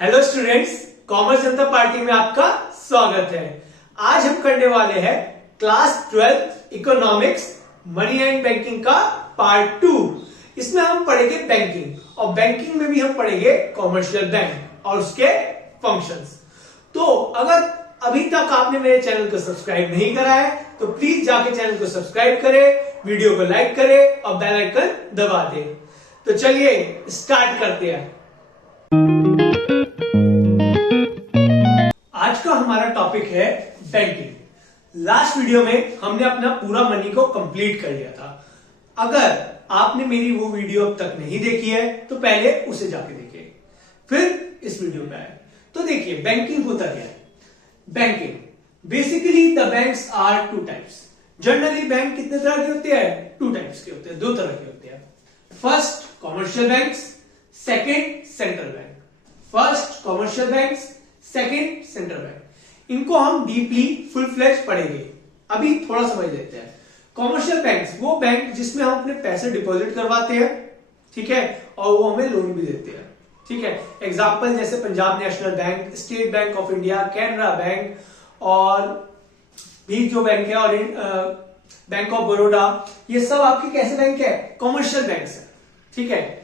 Hello students, commerce जनता party में आपका स्वागत है। आज हम करने वाले हैं class 12 economics money and banking का पार्ट 2। इसमें हम पढ़ेंगे बैंकिंग और बैंकिंग में भी हम पढ़ेंगे कॉमर्शियल बैंक और उसके फंक्शंस। तो अगर अभी तक आपने मेरे चैनल को सब्सक्राइब नहीं करा है तो प्लीज जाके चैनल को सब्सक्राइब करें, वीडियो को लाइक करें और बेल आइकन दबा दें। तो चलिए स्टार्ट करते हैं। आज का हमारा टॉपिक है बैंकिंग। लास्ट वीडियो में हमने अपना पूरा मनी को कंप्लीट कर लिया था। अगर आपने मेरी वो वीडियो अब तक नहीं देखी है तो पहले उसे जाके देखिए, फिर इस वीडियो पे आए। तो देखिए बैंकिंग होता क्या है। Banking basically the banks are two types. Generally bank कितने तरह के होते हैं? टू टाइप्स के होते हैं, दो तरह के होते हैं। First commercial banks, second central bank. First commercial banks, second central bank. इनको हम डीपली फुल फ्लेज पढ़ेंगे। अभी थोड़ा समझ लेते हैं। कॉमर्शियल बैंक्स वो बैंक जिसमें हम अपने पैसे डिपॉजिट करवाते हैं, ठीक है, और वो हमें लोन भी देते हैं, ठीक है। एग्जांपल जैसे Punjab national bank, state bank of India, Canara bank और भी जो बैंक है, और बैंक ऑफ बड़ौदा, ये सब आपके कैसे बैंक है? कॉमर्शियल बैंक्स है, ठीक है।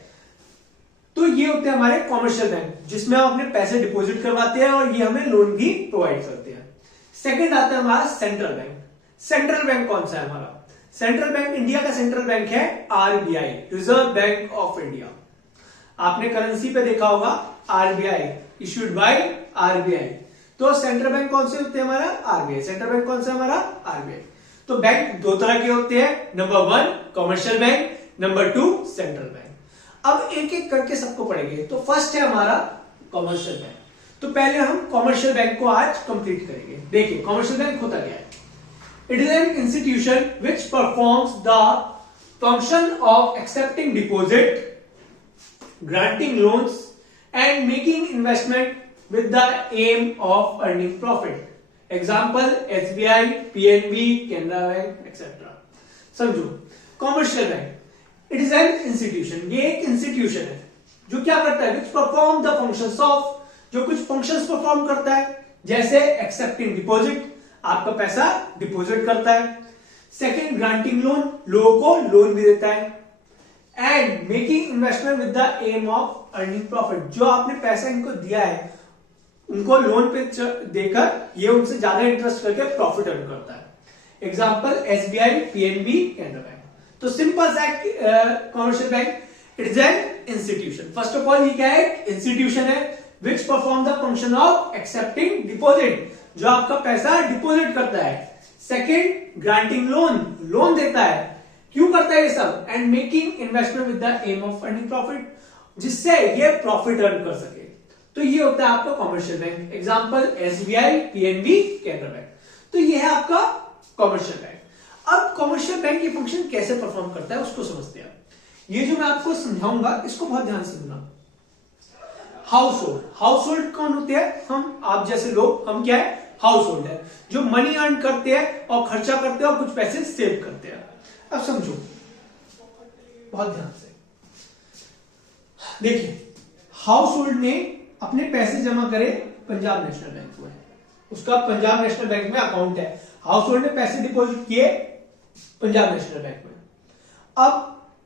तो ये होते हैं हमारे कॉमर्शियल बैंक जिसमें हम अपने पैसे डिपॉजिट करवाते हैं और ये हमें लोन भी प्रोवाइड करते हैं। सेकंड आता है हमारा सेंट्रल बैंक। सेंट्रल बैंक कौन सा है हमारा? सेंट्रल बैंक इंडिया का सेंट्रल बैंक है RBI, reserve bank of India. आपने करेंसी पे देखा होगा आरबीआई, इश्यूड बाय आरबीआई। तो सेंट्रल बैंक कौन से होते हैं? हमारा आरबीआई। सेंट्रल बैंक कौन सा है? हमारा आरबीआई। तो बैंक दो तरह के होते हैं, number 1 commercial bank, number 2 central bank. अब एक एक करके सबको पढ़ेंगे। तो फर्स्ट है हमारा कॉमर्शियल बैंक। तो पहले हम कॉमर्शियल बैंक को आज कंप्लीट करेंगे। देखिए कॉमर्शियल बैंक होता क्या है? It is an institution which performs the function of accepting deposit, granting loans and making investment with the aim of earning profit. Example SBI, PNB, Canara Bank, etc. समझो commercial bank it is an institution. ये एक institution है जो क्या करता है? Which perform the functions of, जो कुछ फंक्शंस परफॉर्म करता है, जैसे एक्सेप्टिंग डिपॉजिट, आपका पैसा डिपॉजिट करता है। सेकेंड ग्रांटिंग लोन, लोगों को लोन भी देता है। And making investment with the aim of earning profit, जो आपने पैसा इनको दिया है उनको लोन पे देकर ये उनसे ज्यादा इंटरेस्ट करके प्रॉफिट अर्न करता है। Example SBI, PNB, Canara bank. तो सिंपल सा commercial bank it is an institution. First of all ये क्या है? इंस्टीट्यूशन है which perform the function of accepting deposit, जो आपका पैसा डिपॉजिट करता है। सेकेंड ग्रांटिंग लोन, लोन देता है। क्यों करता है ये सब? And making investment with the aim of earning profit, जिससे ये प्रॉफिट अर्न कर सके। तो ये होता है आपका commercial bank. Example SBI, PNB, Canara bank. तो ये है आपका कॉमर्शियल बैंक। अब कॉमर्शियल बैंक ये फंक्शन कैसे परफॉर्म करता है उसको समझते हैं। ये जो मैं आपको समझाऊंगा इसको बहुत ध्यान से सुनना। हाउस होल्ड, हाउस होल्ड कौन होते हैं? हम, आप जैसे लोग। हम क्या है? हाउस होल्ड है, जो मनी अर्न करते हैं और खर्चा करते हैं और कुछ पैसे सेव करते हैं। अब समझो बहुत ध्यान से। देखिए हाउस होल्ड ने अपने पैसे जमा करे पंजाब नेशनल बैंक में, उसका पंजाब नेशनल बैंक में अकाउंट है। हाउस होल्ड ने पैसे डिपॉजिट किए पंजाब नेशनल बैंक में। अब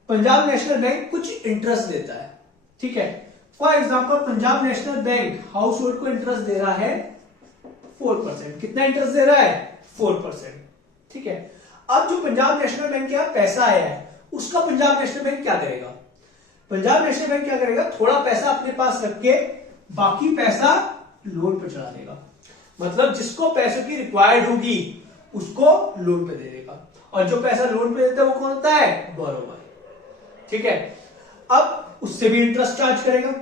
पंजाब नेशनल बैंक कुछ इंटरेस्ट देता है, ठीक है। For example Punjab national bank house hold को इंटरेस्ट दे रहा है 4%। कितना इंटरेस्ट दे रहा है? 4%, ठीक है। अब जो पंजाब नेशनल बैंक का पैसा आया है उसका पंजाब नेशनल बैंक क्या करेगा? पंजाब नेशनल बैंक क्या करेगा? थोड़ा पैसा अपने पास रख के बाकी पैसा लोन पे चढ़ा देगा। मतलब जिसको पैसों की रिक्वायर्ड होगी उसको लोन पे दे देगा, और जो पैसा लोन पे देता है वो कौन होता है? बोरोवर, ठीक है। अब उससे भी इंटरेस्ट चार्ज करेगा।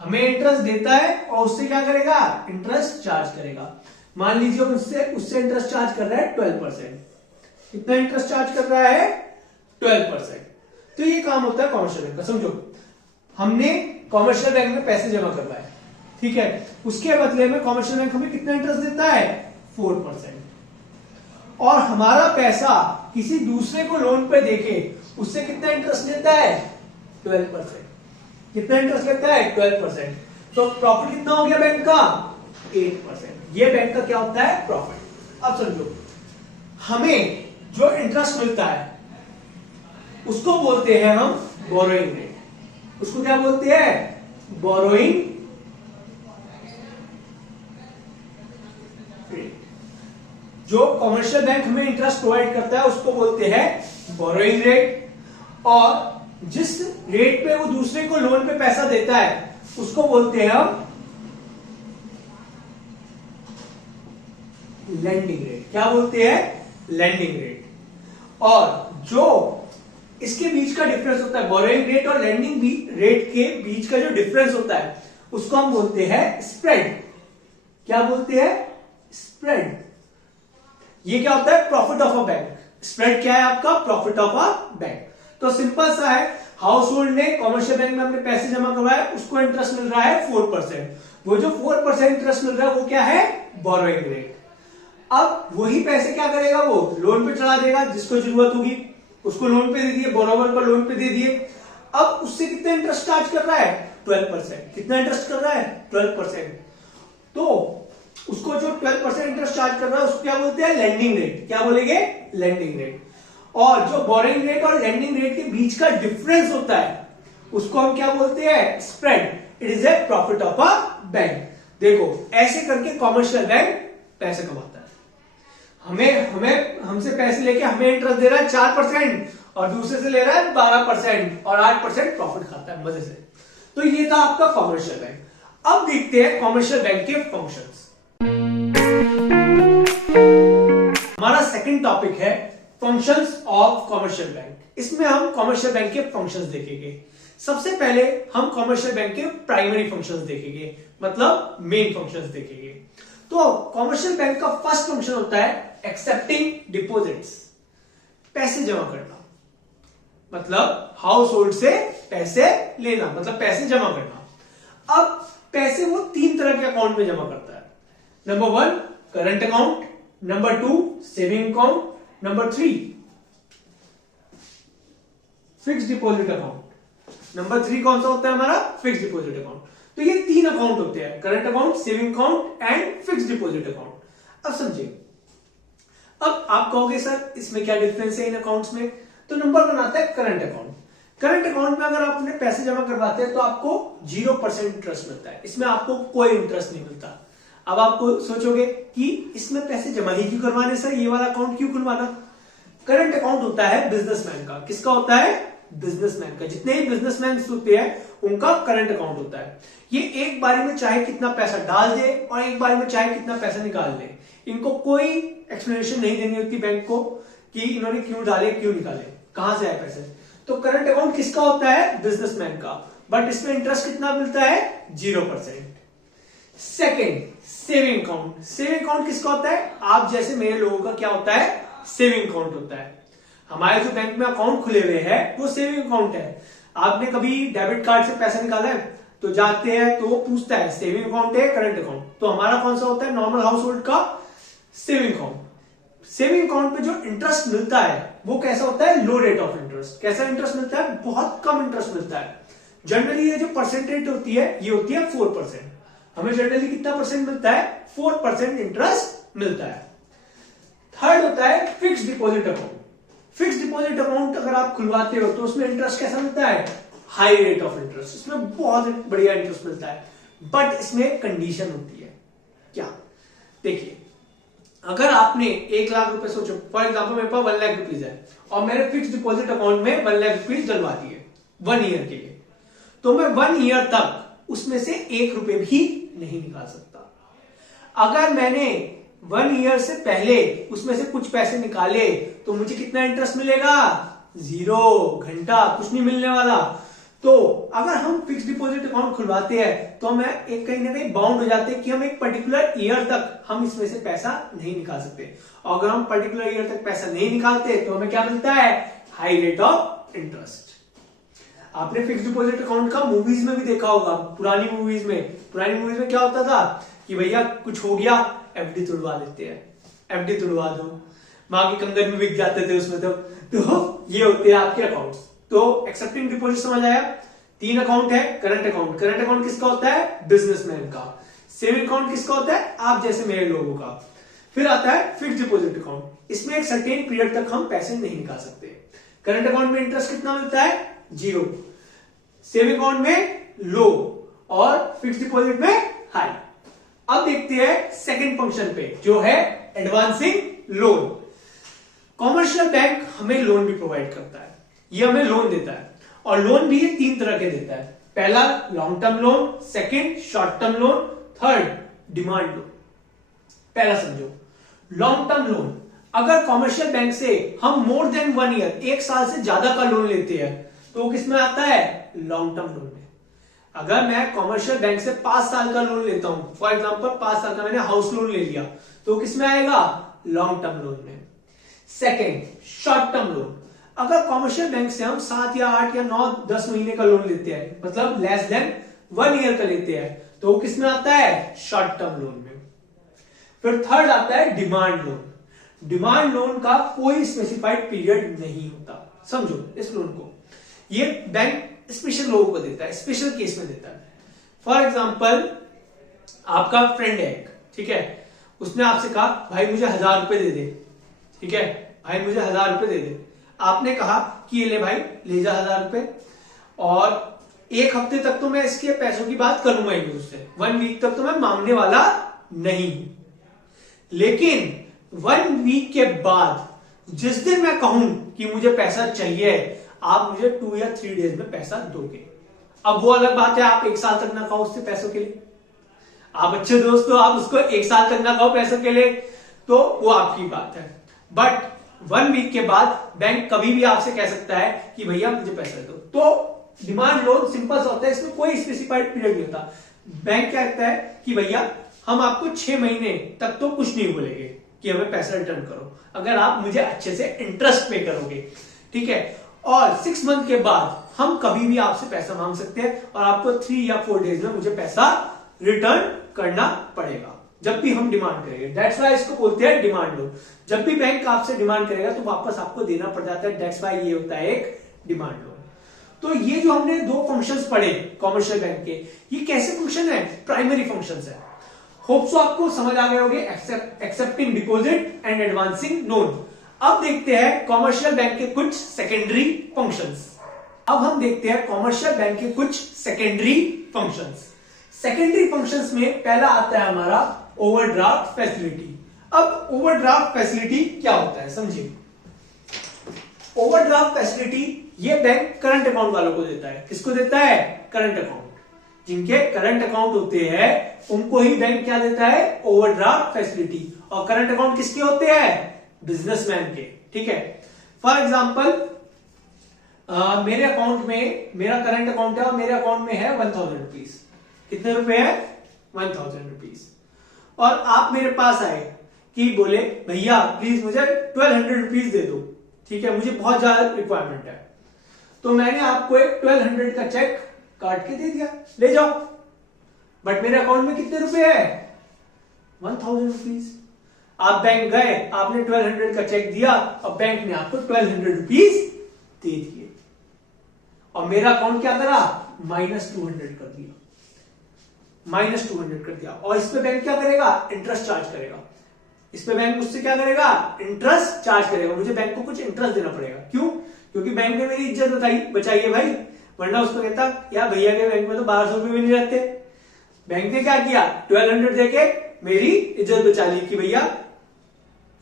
हमें इंटरेस्ट देता है और उससे क्या करेगा? इंटरेस्ट चार्ज करेगा। मान लीजिए उससे इंटरेस्ट चार्ज कर रहा है 12%। कितना इंटरेस्ट चार्ज कर रहा है? 12%। तो ये काम होता है कॉमर्शियल बैंक का। समझो हमने कॉमर्शियल बैंक में पैसे जमा करवाए, ठीक है। उसके बदले में कॉमर्शियल बैंक हमें कितना इंटरेस्ट देता है? 4%। और हमारा पैसा किसी दूसरे को लोन पे देके उससे कितना इंटरेस्ट देता है? 12%। कितना इंटरेस्ट लगता है? 12%। तो प्रॉफिट कितना हो गया बैंक का? 8%। ये बैंक का क्या होता है? प्रॉफिट। अब समझो, हमें जो इंटरेस्ट मिलता है उसको बोलते हैं हम बोरोइंग रेट। उसको क्या बोलते हैं? Borrowing rate. जो कमर्शियल बैंक हमें इंटरेस्ट प्रोवाइड करता है उसको बोलते हैं बोरोइंग रेट, और जिस रेट पे वो दूसरे को लोन पे पैसा देता है उसको बोलते हैं हम लेंडिंग रेट। क्या बोलते हैं? Lending rate. और जो इसके बीच का डिफरेंस होता है, बोरोइंग रेट और लेंडिंग रेट के बीच का जो डिफरेंस होता है उसको हम बोलते हैं स्प्रेड। क्या बोलते हैं? स्प्रेड। ये क्या होता है? Profit of a bank. Spread क्या है आपका? Profit of a bank. तो सिंपल सा है, हाउस होल्ड ने कॉमर्शियल बैंक में अपने पैसे जमा करवाए, उसको इंटरेस्ट मिल रहा है 4%। वो जो 4% इंटरेस्ट मिल रहा है वो क्या है? Borrowing rate. अब वही पैसे क्या करेगा? वो लोन पे चढ़ा देगा, जिसको जरूरत होगी उसको लोन पे दे दिए, बोरोवर को लोन पे दे दिए। अब उससे कितना इंटरेस्ट चार्ज कर रहा है? 12%। कितना इंटरेस्ट कर रहा है? 12%। तो उसको जो 12% इंटरेस्ट चार्ज कर रहा है उसको क्या बोलते हैं? Lending rate. क्या बोलेंगे? Lending rate. और जो बोरिंग रेट और लेंडिंग रेट के बीच का डिफरेंस होता है उसको हम क्या बोलते हैं? Spread. It is a profit of a bank. देखो, ऐसे करके कॉमर्शियल बैंक पैसे कमाता है। हमसे पैसे लेके हमें इंटरेस्ट दे रहा है 4% और दूसरे से ले रहा है 12% और 8% प्रॉफिट खाता है मजे से। तो ये था आपका कॉमर्शियल बैंक। अब देखते हैं कॉमर्शियल बैंक के फंक्शंस। हमारा सेकंड टॉपिक है फंक्शंस ऑफ कॉमर्शियल बैंक। इसमें हम कॉमर्शियल बैंक के फंक्शंस देखेंगे। सबसे पहले हम कॉमर्शियल बैंक के प्राइमरी फंक्शंस देखेंगे, मतलब मेन फंक्शंस देखेंगे। तो कॉमर्शियल बैंक का फर्स्ट फंक्शन होता है एक्सेप्टिंग डिपॉजिट्स, पैसे जमा करना, मतलब हाउस होल्ड से पैसे लेना, मतलब पैसे जमा करना। अब पैसे वो 3 तरह के अकाउंट में जमा करता है। Number 1 current account, number 2 saving account, number 3 fix deposit account. Number 3 कौन सा होता है हमारा? Fix deposit account. तो ये 3 अकाउंट होते हैं, current account, saving account and fix deposit account. अब समझिए, अब आप कहोगे सर इसमें क्या डिफरेंस है इन अकाउंट्स में? तो नंबर 1 आता है करंट अकाउंट। करंट अकाउंट में अगर आप अपने पैसे जमा करवाते हैं तो आपको 0% इंटरेस्ट मिलता है, इसमें आपको कोई इंटरेस्ट नहीं मिलता। अब आपको सोचोगे कि इसमें पैसे जमा ही क्यों करवाने सर, ये वाला अकाउंट क्यों खुलवाना? करंट अकाउंट होता है बिजनेसमैन का। किसका होता है? बिजनेसमैन का। जितने ही बिजनेसमैन होते हैं उनका करंट अकाउंट होता है। ये एक बारी में चाहे कितना पैसा डाल दे और एक बारी में चाहे कितना पैसा निकाल ले, इनको कोई एक्सप्लेनेशन नहीं देनी होती बैंक को कि इन्होंने क्यों डाले, क्यों निकाले, कहां से आए पैसे। तो करंट अकाउंट किसका होता है? बिजनेसमैन का। बट इसमें इंटरेस्ट कितना मिलता है? 0%। Second saving account. Saving account किसका होता है? आप जैसे मेरे लोगों का क्या होता है? सेविंग अकाउंट होता है। हमारे जो बैंक में अकाउंट खुले हुए हैं वो सेविंग अकाउंट है। आपने कभी डेबिट कार्ड से पैसा निकाला है तो जाते हैं तो वो पूछता है सेविंग अकाउंट है करंट अकाउंट, तो हमारा कौन सा होता है? नॉर्मल हाउस होल्ड का सेविंग अकाउंट। सेविंग अकाउंट पे जो इंटरेस्ट मिलता है वो कैसा होता है? लो रेट ऑफ इंटरेस्ट। कैसा इंटरेस्ट मिलता है? बहुत कम इंटरेस्ट मिलता है। जनरली ये जो परसेंटेज होती है ये होती है 4%। हमें जनरली कितना परसेंट मिलता है? 4% इंटरेस्ट मिलता है। थर्ड होता है fix deposit account. Fix deposit account अगर आप खुलवाते हो तो उसमें इंटरेस्ट कैसा मिलता है? High rate of interest. इसमें बहुत बढ़िया इंटरेस्ट मिलता है, बट इसमें कंडीशन होती है। क्या? देखिए, अगर आपने 1 लाख रुपए, सोचो फॉर एग्जाम्पल मेरे पास 1 लाख रुपीज है और मैंने फिक्स डिपॉजिट अकाउंट में 1 लाख रुपीज डलवा दिए 1 ईयर के लिए, तो मैं 1 ईयर तक उसमें से 1 रुपए भी नहीं निकाल सकता। अगर मैंने 1 ईयर से पहले उसमें से कुछ पैसे निकाले तो मुझे कितना इंटरेस्ट मिलेगा? 0 घंटा, कुछ नहीं मिलने वाला। तो अगर हम फिक्स डिपॉजिट अकाउंट खुलवाते हैं तो हमें एक कहीं ना कहीं बाउंड हो जाते हैं कि हम एक पर्टिकुलर ईयर तक हम इसमें से पैसा नहीं निकाल सकते, और अगर हम पर्टिकुलर ईयर तक पैसा नहीं निकालते तो हमें क्या मिलता है? High rate of interest. आपने फिक्स डिपॉजिट अकाउंट का मूवीज में भी देखा होगा, पुरानी मूवीज में क्या होता था कि भैया कुछ हो गया एफडी तुड़वा लेते हैं, एफडी तुड़वा दो, मां के कंगन में बिक जाते थे उसमें। तो ये होते हैं आपके अकाउंट्स। तो एक्सेप्टिंग डिपॉजिट समझ आया? तीन अकाउंट है। करंट अकाउंट, करंट अकाउंट किसका होता है? बिजनेसमैन का। सेविंग अकाउंट किसका होता है? आप जैसे मेरे लोगों का। फिर आता है फिक्स्ड डिपॉजिट अकाउंट, इसमें एक सर्टेन पीरियड तक हम पैसे नहीं निकाल सकते। करंट अकाउंट में इंटरेस्ट कितना मिलता है? 0। सेविंग अकाउंट में लो और फिक्स्ड डिपॉजिट में हाई। अब देखते हैं सेकंड फंक्शन पे, जो है एडवांसिंग लोन। कॉमर्शियल बैंक हमें लोन भी प्रोवाइड करता है, ये हमें लोन देता है, और लोन भी ये 3 तरह के देता है। पहला long term loan, second short term loan, third demand loan. पहला समझो, लॉन्ग टर्म लोन। अगर कॉमर्शियल बैंक से हम मोर देन 1 ईयर, 1 साल से ज्यादा का लोन लेते हैं, तो वो किसमें आता है? लॉन्ग टर्म लोन में। अगर मैं कॉमर्शियल बैंक से 5 साल का लोन लेता हूं, फॉर एग्जांपल 5 साल का मैंने हाउस लोन ले लिया, तो किसमें आएगा? लॉन्ग टर्म लोन में। Second short term loan. अगर कॉमर्शियल बैंक से हम 7 या 8 या 9, 10 महीने का लोन लेते हैं, मतलब लेस देन 1 ईयर का लेते हैं, तो वो किसमें आता है? शॉर्ट टर्म लोन में। फिर थर्ड आता है डिमांड लोन। डिमांड लोन का कोई स्पेसिफाइड पीरियड नहीं होता। समझो इस लोन को, ये बैंक स्पेशल लोगों को देता है, स्पेशल केस में देता है। फॉर एग्जाम्पल आपका फ्रेंड है, ठीक है, उसने आपसे कहा भाई मुझे 1000 रुपए दे दे, ठीक है, भाई मुझे 1000 रुपए दे दे। आपने कहा कि ये ले भाई, ले जा 1000 रुपए, और 1 हफ्ते तक तो मैं इसके पैसों की बात करूंगा ही उससे, 1 वीक तक तो मैं मांगने वाला नहीं हूं। लेकिन 1 वीक के बाद जिस दिन मैं कहूं कि मुझे पैसा चाहिए, आप मुझे 2 या 3 डेज में पैसा दोगे। अब वो अलग बात है, आप 1 साल तक ना कहो उससे पैसों के लिए, आप अच्छे दोस्त हो, आप उसको 1 साल तक ना कहो पैसों के लिए, तो वो आपकी बात है। बट 1 वीक के बाद बैंक कभी भी आपसे कह सकता है कि भैया मुझे पैसा दो। तो डिमांड लोन सिंपल सा होता है, इसमें कोई स्पेसिफाइड पीरियड नहीं होता। बैंक क्या कहता है कि भैया हम आपको 6 महीने तक तो कुछ नहीं बोलेंगे कि हमें पैसा रिटर्न करो, अगर आप मुझे अच्छे से इंटरेस्ट पे करोगे, ठीक है। और 6 मंथ के बाद हम कभी भी आपसे पैसा मांग सकते हैं, और आपको 3 या 4 डेज में मुझे पैसा रिटर्न करना पड़ेगा, जब भी हम डिमांड करेंगे। दैट्स वाई इसको बोलते हैं डिमांड लोन। जब भी बैंक आपसे डिमांड करेगा तो वापस आपको देना पड़ जाता है, दैट्स वाई ये होता है एक डिमांड लोन। तो ये जो हमने 2 फंक्शंस पढ़े कॉमर्शियल बैंक के, ये कैसे फंक्शन है? प्राइमरी फंक्शंस है। होप सो आपको समझ आ गए होंगे, accepting deposit and advancing loan. अब देखते हैं कॉमर्शियल बैंक के कुछ सेकेंडरी फंक्शंस। अब हम देखते हैं कॉमर्शियल बैंक के कुछ सेकेंडरी फंक्शंस। सेकेंडरी फंक्शंस में पहला आता है हमारा ओवरड्राफ्ट फैसिलिटी। अब ओवरड्राफ्ट फैसिलिटी क्या होता है समझिए। ओवरड्राफ्ट फैसिलिटी ये बैंक करंट अकाउंट वालों को देता है। किसको देता है? Current account. जिनके करंट अकाउंट होते हैं उनको ही बैंक क्या देता है? Overdraft facility. और करंट अकाउंट किसके होते हैं? बिजनेसमैन के, ठीक है। फॉर एग्जाम्पल मेरे अकाउंट में, मेरा करंट अकाउंट है और मेरे अकाउंट में है 1000 रुपीज। कितने रुपए है? 1000 रुपीज। और आप मेरे पास आए कि बोले भैया प्लीज मुझे 1200 रुपीज दे दो, ठीक है, मुझे बहुत ज्यादा रिक्वायरमेंट है। तो मैंने आपको एक 1200 का चेक काट के दे दिया, ले जाओ। बट मेरे अकाउंट में कितने रुपए है? 1000 रुपीज। आप बैंक गए, आपने 1200 का चेक दिया और बैंक ने आपको 1200 रुपीज दे दिए, और मेरा अकाउंट क्या करा? -200 कर दिया, -200 कर दिया। और इस पे बैंक क्या करेगा? इंटरेस्ट चार्ज करेगा। इस पे बैंक मुझसे क्या करेगा? इंटरेस्ट चार्ज करेगा। मुझे बैंक को कुछ इंटरेस्ट देना पड़ेगा। क्यों? क्योंकि बैंक ने मेरी इज्जत बचाई है भाई, वरना उसको कहता यार भैया के बैंक में तो 1200 रुपए भी नहीं रहते। बैंक ने क्या किया? 1200 देके मेरी इज्जत बचा ली कि भैया,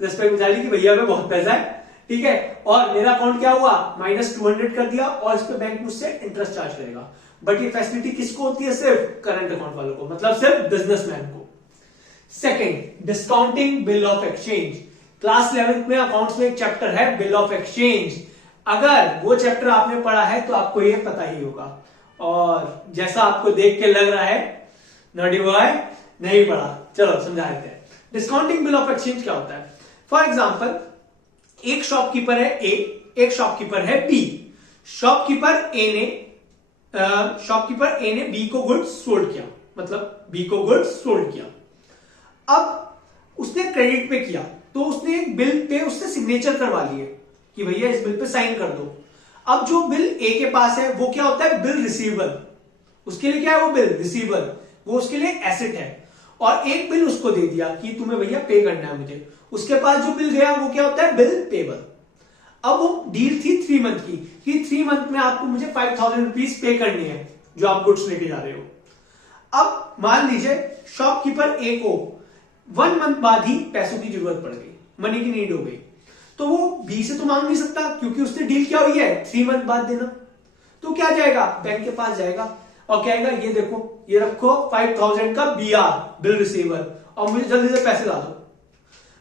रेस्पेक्ट बचा ली कि भैया में बहुत पैसा है, ठीक है। और मेरा अकाउंट क्या हुआ? -200 कर दिया, और इस पे बैंक मुझसे इंटरेस्ट चार्ज करेगा। बट ये फैसिलिटी किसको होती है? सिर्फ करंट अकाउंट वालों को, मतलब सिर्फ बिजनेसमैन को। Second, discounting bill of exchange. Class 11th में अकाउंट्स में एक चैप्टर है बिल ऑफ एक्सचेंज। अगर वो चैप्टर आपने पढ़ा है तो आपको ये पता ही होगा। और जैसा आपको देख के लग रहा है नॉटी बॉय नहीं पढ़ा, चलो समझा देते हैं। डिस्काउंटिंग बिल ऑफ एक्सचेंज क्या होता है? फॉर एग्जाम्पल एक शॉपकीपर है ए, एक शॉपकीपर है बी। शॉपकीपर ए ने बी को गुड्स सोल्ड किया, मतलब बी को गुड्स सोल्ड किया। अब उसने क्रेडिट पे किया, तो उसने एक बिल पे उससे सिग्नेचर करवा लिए कि भैया इस बिल पे साइन कर दो। अब जो बिल ए के पास है वो क्या होता है, बिल रिसीवेबल। उसके लिए क्या है वो बिल रिसीवेबल, वो उसके लिए एसेट है। और एक बिल उसको दे दिया कि तुम्हें भैया पे करना है मुझे, उसके पास जो बिल गया वो क्या होता है, बिल पेबल। अब वो डील थी 3 मंथ की कि 3 मंथ में आपको मुझे 5000 रुपीज पे करनी है जो आप गुड्स लेके जा रहे हो। अब मान लीजिए शॉपकीपर ए को 1 मंथ बाद ही पैसों की जरूरत पड़ गई, मनी की नीड हो गई, तो वो बी से तो मांग नहीं सकता क्योंकि उससे डील क्या हुई है 3 मंथ बाद देना। तो क्या जाएगा, बैंक के पास जाएगा और कहेगा ये देखो ये रखो 5000 का बीआर बिल रिसीवर और मुझे जल्दी से पैसे ला दो।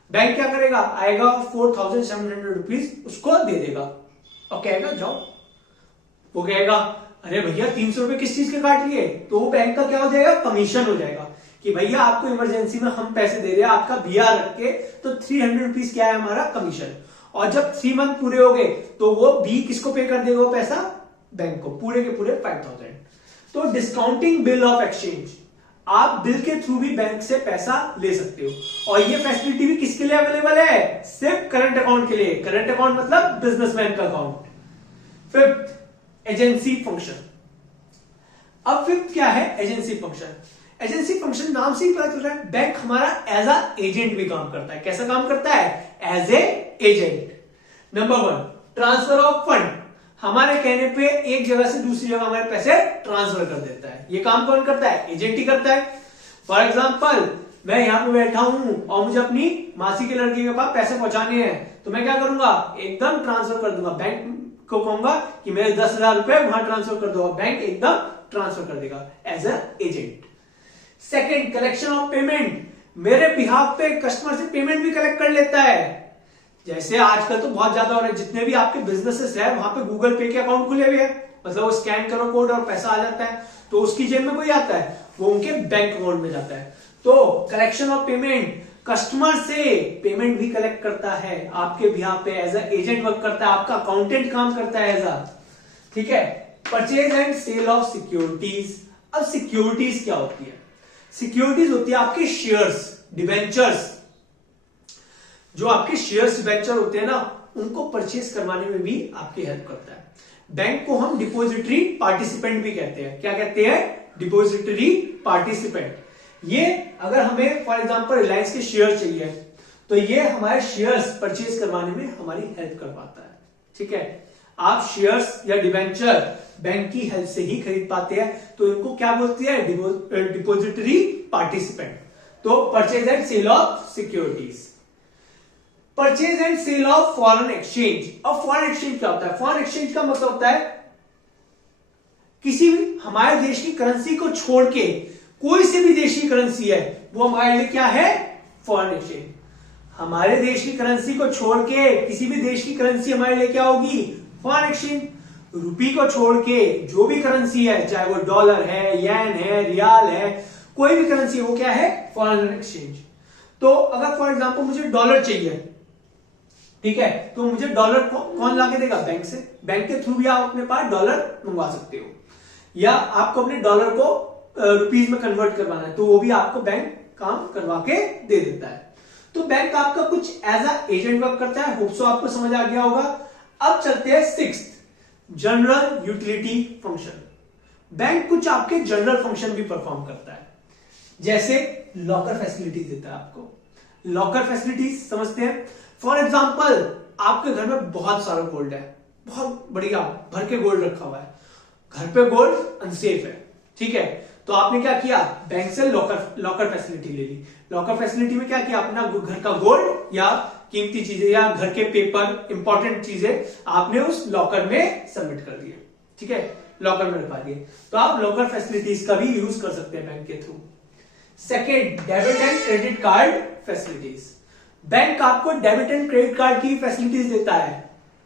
बैंक क्या करेगा, आएगा 4700 रुपीज उसको दे देगा और कहेगा जाओ। वो कहेगा अरे भैया 300 रुपए किस चीज के काट लिए, तो वो बैंक का क्या हो जाएगा, कमीशन हो जाएगा कि भैया आपको इमरजेंसी में हम पैसे दे रहे हैं आपका बीआर रख के, तो 300 रुपीज क्या है हमारा कमीशन। और जब 3 मंथ पूरे हो गए तो वो बी किसको पे कर देगा वो पैसा, बैंक को, पूरे के पूरे 5000। तो डिस्काउंटिंग बिल ऑफ एक्सचेंज, आप बिल के थ्रू भी बैंक से पैसा ले सकते हो। और ये फैसिलिटी भी किसके लिए अवेलेबल है, सिर्फ करंट अकाउंट के लिए। करंट अकाउंट मतलब बिजनेसमैन का अकाउंट। Fifth, agency function. अब फिफ्थ क्या है, एजेंसी फंक्शन। एजेंसी फंक्शन नाम से ही पता चल रहा है बैंक हमारा एज अ एजेंट भी काम करता है। कैसा काम करता है, as a agent. Number 1, transfer of fund. हमारे कहने पे एक जगह से दूसरी जगह हमारे पैसे ट्रांसफर कर देता है। ये काम कौन करता है, एजेंट ही करता है। फॉर एग्जाम्पल मैं यहां पे बैठा हूं और मुझे अपनी मासी के लड़के के पास पैसे पहुंचाने हैं, तो मैं क्या करूंगा, एकदम ट्रांसफर कर दूंगा। बैंक को कहूंगा कि मेरे 10,000 रुपए वहां ट्रांसफर कर दो, बैंक एकदम ट्रांसफर कर देगा as a agent. Second, collection of payment. मेरे बिहाफ पे कस्टमर से पेमेंट भी कलेक्ट कर लेता है। जैसे आजकल तो बहुत ज्यादा हो रहा है, जितने भी आपके बिजनेसेस है वहां पे गूगल पे के अकाउंट खुले हुए हैं, मतलब वो स्कैन करो कोड और पैसा आ जाता है, तो उसकी जेब में कोई आता है, वो उनके बैंक अकाउंट में जाता है। तो कलेक्शन ऑफ पेमेंट, कस्टमर से पेमेंट भी कलेक्ट करता है आपके बिहाफ पे, एज अ एजेंट वर्क करता है, आपका अकाउंटेंट काम करता है एज अ, ठीक है। Purchase and sale of securities. अब सिक्योरिटीज क्या होती है, सिक्योरिटीज होती है आपके शेयर्स, डिवेंचर्स। जो आपके शेयर्स डिवेंचर होते हैं ना, उनको परचेज करवाने में भी आपकी हेल्प करता है। बैंक को हम डिपोजिटरी पार्टिसिपेंट भी कहते हैं। क्या कहते हैं, डिपोजिटरी पार्टिसिपेंट। ये अगर हमें फॉर एग्जांपल रिलायंस के शेयर चाहिए तो ये हमारे शेयर्स परचेज करवाने में हमारी हेल्प कर पाता है, ठीक है। आप शेयर्स या डिवेंचर बैंक की हेल्प से ही खरीद पाते हैं, तो इनको क्या बोलते हैं, डिपोजिटरी पार्टिसिपेंट। तो purchase and sale of securities. Purchase and sale of foreign exchange. अब फॉरेन एक्सचेंज क्या होता है, फॉरेन एक्सचेंज का मतलब होता है किसी भी हमारे देश की करेंसी को छोड़ के कोई से भी देश की करेंसी है वो हमारे लिए क्या है, फॉरेन एक्सचेंज। हमारे देश की करेंसी को छोड़ के किसी भी देश की करेंसी हमारे लिए क्या होगी, फॉरेन एक्सचेंज। रुपी को छोड़ के जो भी करेंसी है, चाहे वो डॉलर है, येन है, रियाल है, कोई भी करेंसी वो क्या है, फॉरेन एक्सचेंज। तो अगर फॉर एग्जांपल मुझे डॉलर चाहिए, ठीक है, तो मुझे डॉलर कौन ला के देगा, बैंक से। बैंक के थ्रू भी आप अपने पास डॉलर मंगवा सकते हो, या आपको अपने डॉलर को रुपीज में कन्वर्ट करवाना है तो वो भी आपको बैंक काम करवा के दे देता है। तो बैंक आपका कुछ एज अ एजेंट वर्क करता है। होप सो आपको समझ आ गया होगा। अब चलते हैं sixth, general utility function. Bank कुछ आपके जनरल फंक्शन भी परफॉर्म करता है, जैसे लॉकर फैसिलिटीज देता है आपको। लॉकर फैसिलिटीज समझते हैं। फॉर एग्जाम्पल आपके घर में बहुत सारा गोल्ड है, बहुत बढ़िया भर के गोल्ड रखा हुआ है, घर पे गोल्ड अनसेफ है, ठीक है। तो आपने क्या किया, बैंक से लॉकर फैसिलिटी ले ली। लॉकर फैसिलिटी में क्या किया, अपना घर का गोल्ड या कीमती चीजें या घर के पेपर, इंपॉर्टेंट चीजें आपने उस लॉकर में सबमिट कर दिए, ठीक है, लॉकर में रखवा दिए। तो आप लॉकर फैसिलिटीज का भी यूज कर सकते हैं बैंक के through. Second, debit and credit card facilities. Bank आपको डेबिट एंड क्रेडिट कार्ड की फैसिलिटीज देता है,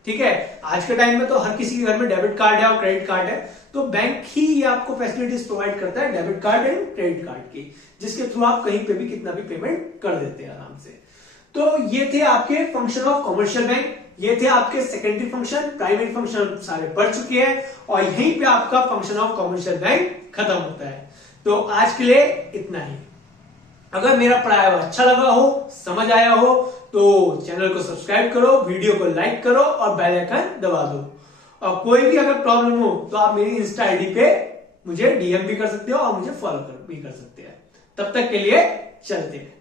ठीक है। आज के टाइम में तो हर किसी के घर में डेबिट कार्ड है और क्रेडिट कार्ड है, तो बैंक ही ये आपको फैसिलिटीज प्रोवाइड करता है debit card and credit card की, जिसके थ्रू आप कहीं पे भी कितना भी पेमेंट कर देते हैं आराम से। तो ये थे आपके फंक्शन ऑफ कमर्शियल बैंक, ये थे आपके सेकेंडरी फंक्शन। प्राइमरी फंक्शन सारे पढ़ चुके हैं और यहीं पे आपका फंक्शन ऑफ कमर्शियल बैंक खत्म होता है। तो आज के लिए इतना ही। अगर मेरा पढ़ाया हुआ अच्छा लगा हो, समझ आया हो, तो चैनल को सब्सक्राइब करो, वीडियो को लाइक करो और बेल आइकन दबा दो। और कोई भी अगर प्रॉब्लम हो तो आप मेरी इंस्टा आईडी पे मुझे डीएम भी कर सकते हो और मुझे फॉलो भी कर सकते हैं। तब तक के लिए चलते हैं।